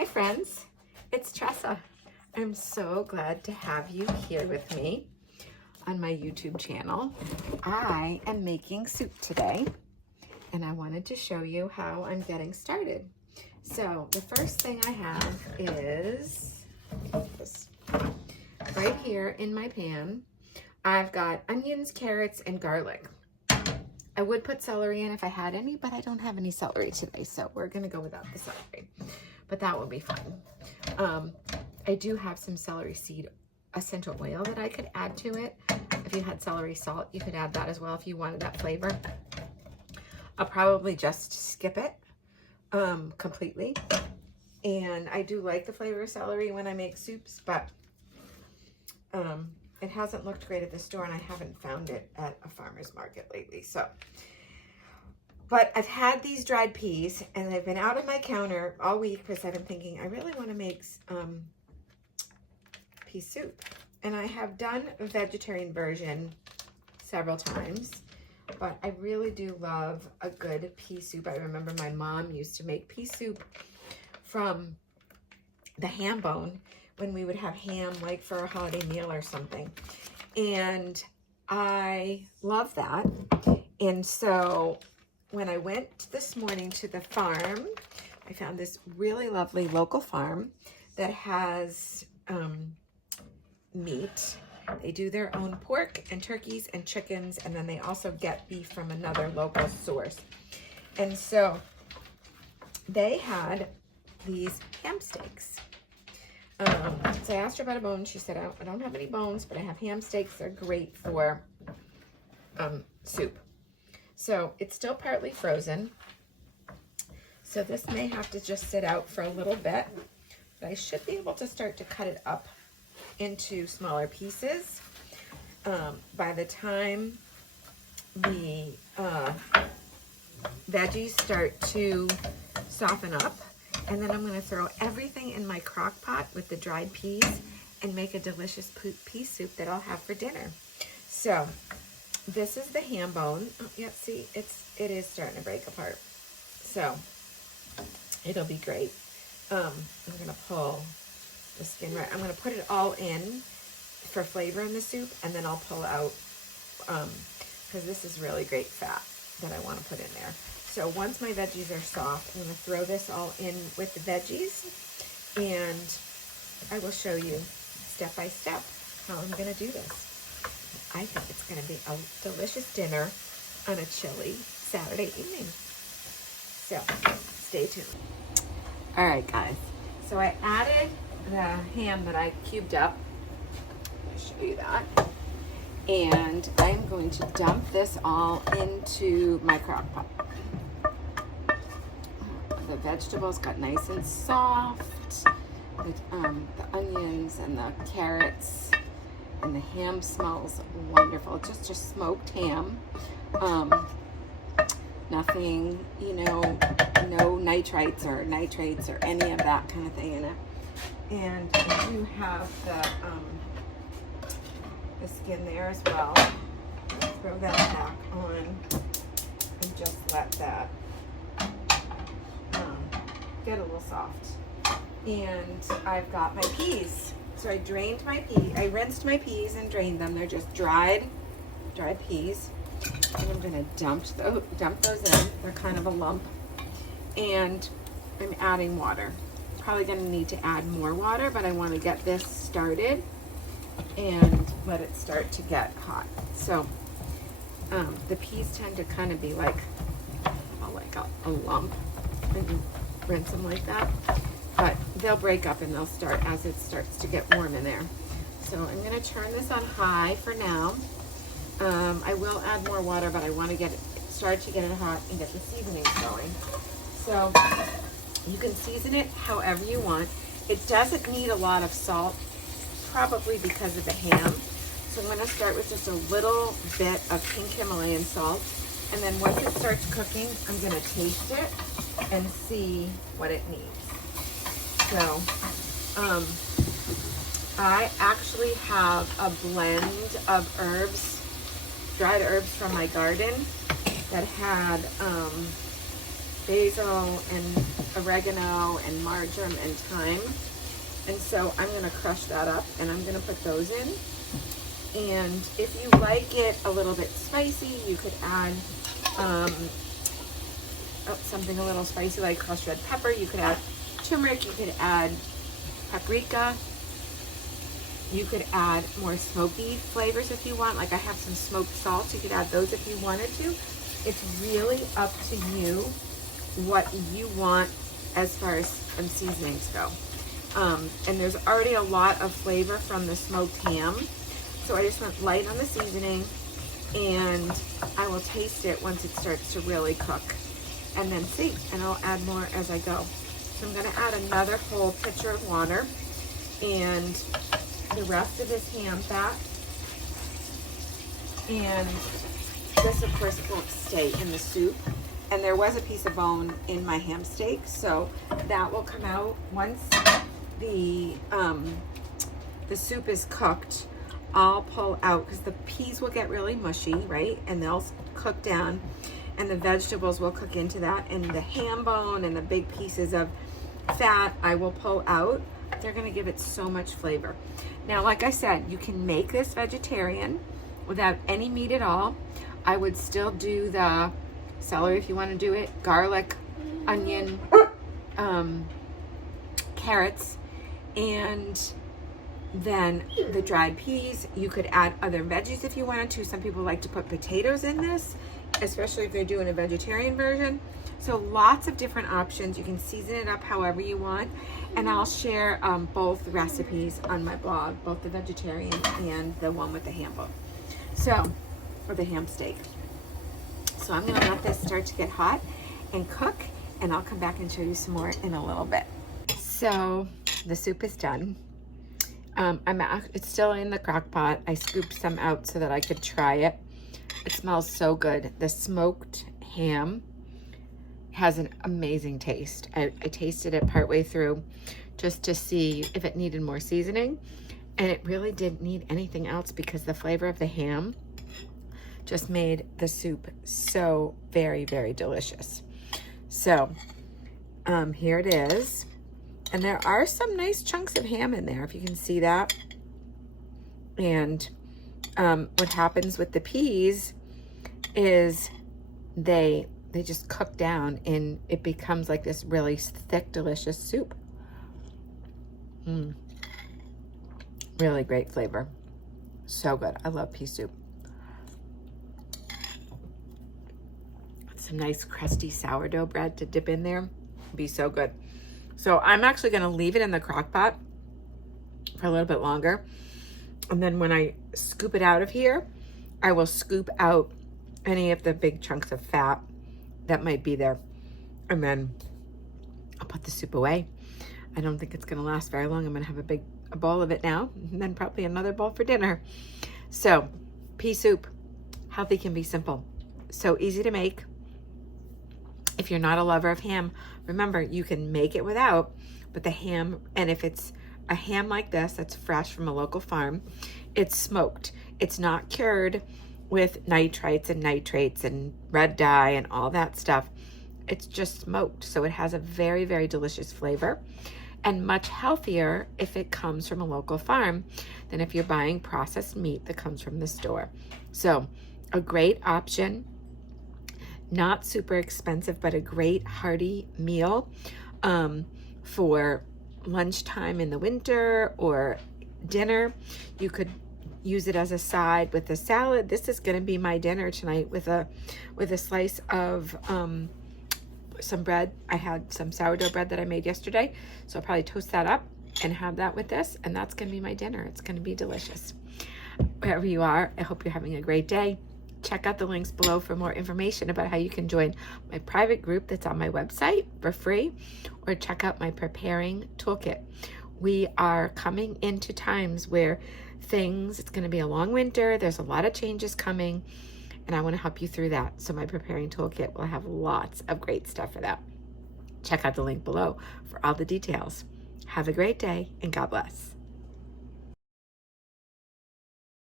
Hi friends, it's Tresa. I'm so glad to have you here with me on my YouTube channel. I am making soup today and I wanted to show you how I'm getting started. So the first thing I have is this. Right here in my pan, I've got onions, carrots, and garlic. I would put celery in if I had any, but I don't have any celery today, so we're gonna go without the celery. But that will be fine. I do have some celery seed essential oil that I could add to it. If you had celery salt, you could add that as well if you wanted that flavor. I'll probably just skip it completely. And I do like the flavor of celery when I make soups, but it hasn't looked great at the store and I haven't found it at a farmer's market lately. But I've had these dried peas and they've been out on my counter all week because I've been thinking I really want to make pea soup. And I have done a vegetarian version several times, but I really do love a good pea soup. I remember my mom used to make pea soup from the ham bone when we would have ham like for a holiday meal or something. And I love that. And so when I went this morning to the farm, I found this really lovely local farm that has meat. They do their own pork and turkeys and chickens, and then they also get beef from another local source. And so they had these ham steaks. So I asked her about a bone. She said, I don't have any bones, but I have ham steaks. They're great for soup. So it's still partly frozen. So this may have to just sit out for a little bit, but I should be able to start to cut it up into smaller pieces by the time the veggies start to soften up. And then I'm going to throw everything in my crock pot with the dried peas and make a delicious pea soup that I'll have for dinner. So this is the ham bone. Oh, yeah, see, it is starting to break apart. So it'll be great. I'm going to pull the skin right. I'm going to put it all in for flavor in the soup, and then I'll pull out, because this is really great fat that I want to put in there. So once my veggies are soft, I'm going to throw this all in with the veggies, and I will show you step by step how I'm going to do this. I think it's going to be a delicious dinner on a chilly Saturday evening. So stay tuned. All right, guys. So I added the ham that I cubed up. I'll show you that. And I'm going to dump this all into my crock pot. The vegetables got nice and soft. The onions and the carrots and the ham smells wonderful. Just smoked ham. Nothing, no nitrites or nitrates or any of that kind of thing in it. And I do have the skin there as well. Throw that back on and just let that get a little soft. And I've got my peas. So I drained my peas. I rinsed my peas and drained them. They're just dried peas. And I'm going to dump those in. They're kind of a lump. And I'm adding water. Probably going to need to add more water, but I want to get this started and let it start to get hot. So the peas tend to kind of be like a lump. And you rinse them like that. But they'll break up and they'll start as it starts to get warm in there. So I'm going to turn this on high for now. I will add more water, but I want to start to get it hot and get the seasonings going. So you can season it however you want. It doesn't need a lot of salt, probably because of the ham. So I'm going to start with just a little bit of pink Himalayan salt. And then once it starts cooking, I'm going to taste it and see what it needs. So I actually have a blend of herbs, dried herbs from my garden that had basil and oregano and marjoram and thyme. And so I'm going to crush that up and I'm going to put those in. And if you like it a little bit spicy, you could add something a little spicy like crushed red pepper. You could add turmeric, you could add paprika. You could add more smoky flavors if you want. Like I have some smoked salts. You could add those if you wanted to. It's really up to you what you want as far as seasonings go. And there's already a lot of flavor from the smoked ham. So I just went light on the seasoning, and I will taste it once it starts to really cook. And then see, and I'll add more as I go. So I'm gonna add another whole pitcher of water and the rest of this ham fat. And this of course won't stay in the soup. And there was a piece of bone in my ham steak, so that will come out once the soup is cooked. I'll pull out because the peas will get really mushy, right? And they'll cook down, and the vegetables will cook into that, and the ham bone and the big pieces of fat I will pull out. They're gonna give it so much flavor. Now, like I said, you can make this vegetarian without any meat at all. I would still do the celery if you want to do it, garlic, onion, carrots, and then the dried peas. You could add other veggies if you wanted to. Some people like to put potatoes in this, especially if they're doing a vegetarian version. So lots of different options. You can season it up however you want. And I'll share both recipes on my blog, both the vegetarian and the one with the ham bone. So, or the ham steak. So I'm gonna let this start to get hot and cook, and I'll come back and show you some more in a little bit. So the soup is done. It's still in the crock pot. I scooped some out so that I could try it. It smells so good. The smoked ham has an amazing taste. I tasted it partway through just to see if it needed more seasoning, and it really didn't need anything else because the flavor of the ham just made the soup so very, very delicious. So here it is. And there are some nice chunks of ham in there, if you can see that. And what happens with the peas is they just cook down and it becomes like this really thick, delicious soup. Really great flavor. So good. I love pea soup. Some nice crusty sourdough bread to dip in there. Be so good. So I'm actually going to leave it in the crock pot for a little bit longer. And then when I scoop it out of here, I will scoop out any of the big chunks of fat that might be there. And then I'll put the soup away. I don't think it's going to last very long. I'm going to have a bowl of it now, and then probably another bowl for dinner. So pea soup, healthy can be simple. So easy to make. If you're not a lover of ham, remember you can make it without, but the ham, and if it's a ham like this that's fresh from a local farm, it's smoked. It's not cured with nitrites and nitrates and red dye and all that stuff. It's just smoked. So it has a very, very delicious flavor and much healthier if it comes from a local farm than if you're buying processed meat that comes from the store. So a great option. Not super expensive, but a great hearty meal for lunchtime in the winter or dinner. You could use it as a side with a salad. This is going to be my dinner tonight with a slice of some bread. I had some sourdough bread that I made yesterday, so I'll probably toast that up and have that with this, and that's going to be my dinner. It's going to be delicious. Wherever you are, I hope you're having a great day. Check out the links below for more information about how you can join my private group that's on my website for free, or check out my preparing toolkit. We are coming into times where it's going to be a long winter. There's a lot of changes coming, and I want to help you through that. So my preparing toolkit will have lots of great stuff for that. Check out the link below for all the details. Have a great day, and God bless.